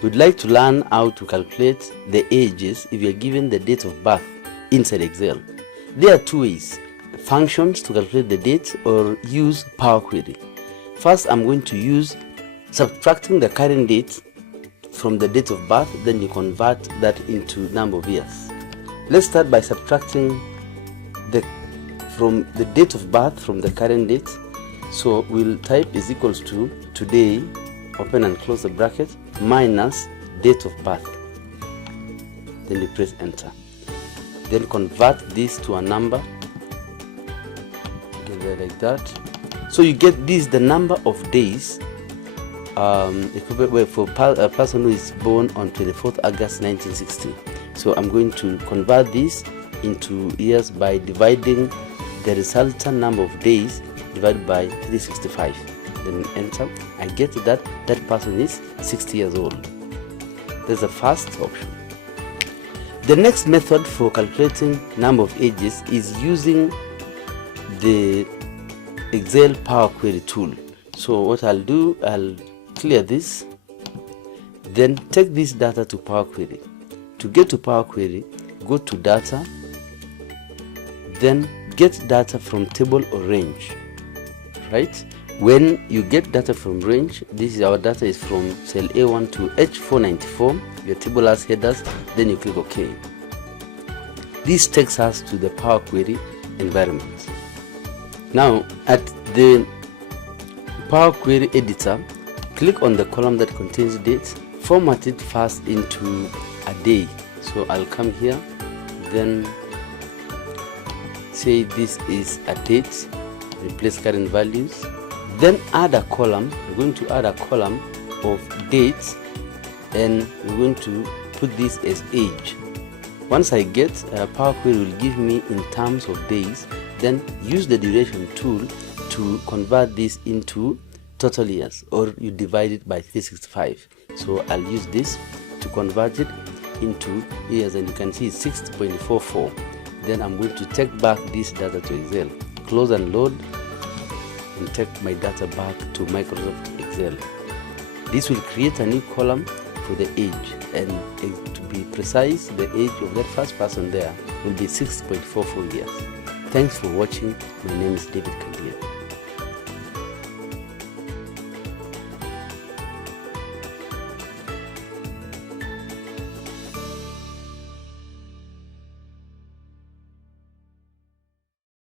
We'd like to learn how to calculate the ages if you're given the date of birth inside Excel. There are two ways: functions to calculate the date or use Power Query. First, I'm going to use subtracting the current date from the date of birth, then you convert that into number of years. Let's start by subtracting from the date of birth from the current date. So we'll type is equals to today, open and close the bracket, minus date of birth. Then you press enter. Then convert this to a number. Get there like that. So you get this, the number of days for a person who is born on 24th August 1960. So I'm going to convert this into years by dividing the resultant number of days divided by 365. Then enter. I get that person is 60 years old. That's the first option. The next method for calculating number of ages is using the Excel Power Query tool. So what I'll do, I'll clear this, then take this data to Power Query. To get to Power Query, go to data, then get data from table or range. Right? When you get data from range, this is our data is from cell A1 to H494. Your table has headers, then you click OK. This takes us to the Power Query environment. Now at the Power Query editor, click on the column that contains dates, format it first into a day. So I'll come here, then say this is a date, replace current values, then add a column. We're going to add a column of dates and we're going to put this as age. Once I get Power Query will give me in terms of days, then use the duration tool to convert this into total years, or you divide it by 365. So I'll use this to convert it into years, and you can see it's 6.44. Then I'm going to take back this data to Excel, close and load, and take my data back to Microsoft Excel. This will create a new column for the age, and to be precise, the age of that first person there will be 6.44 years. Thanks for watching. My name is David Kandia.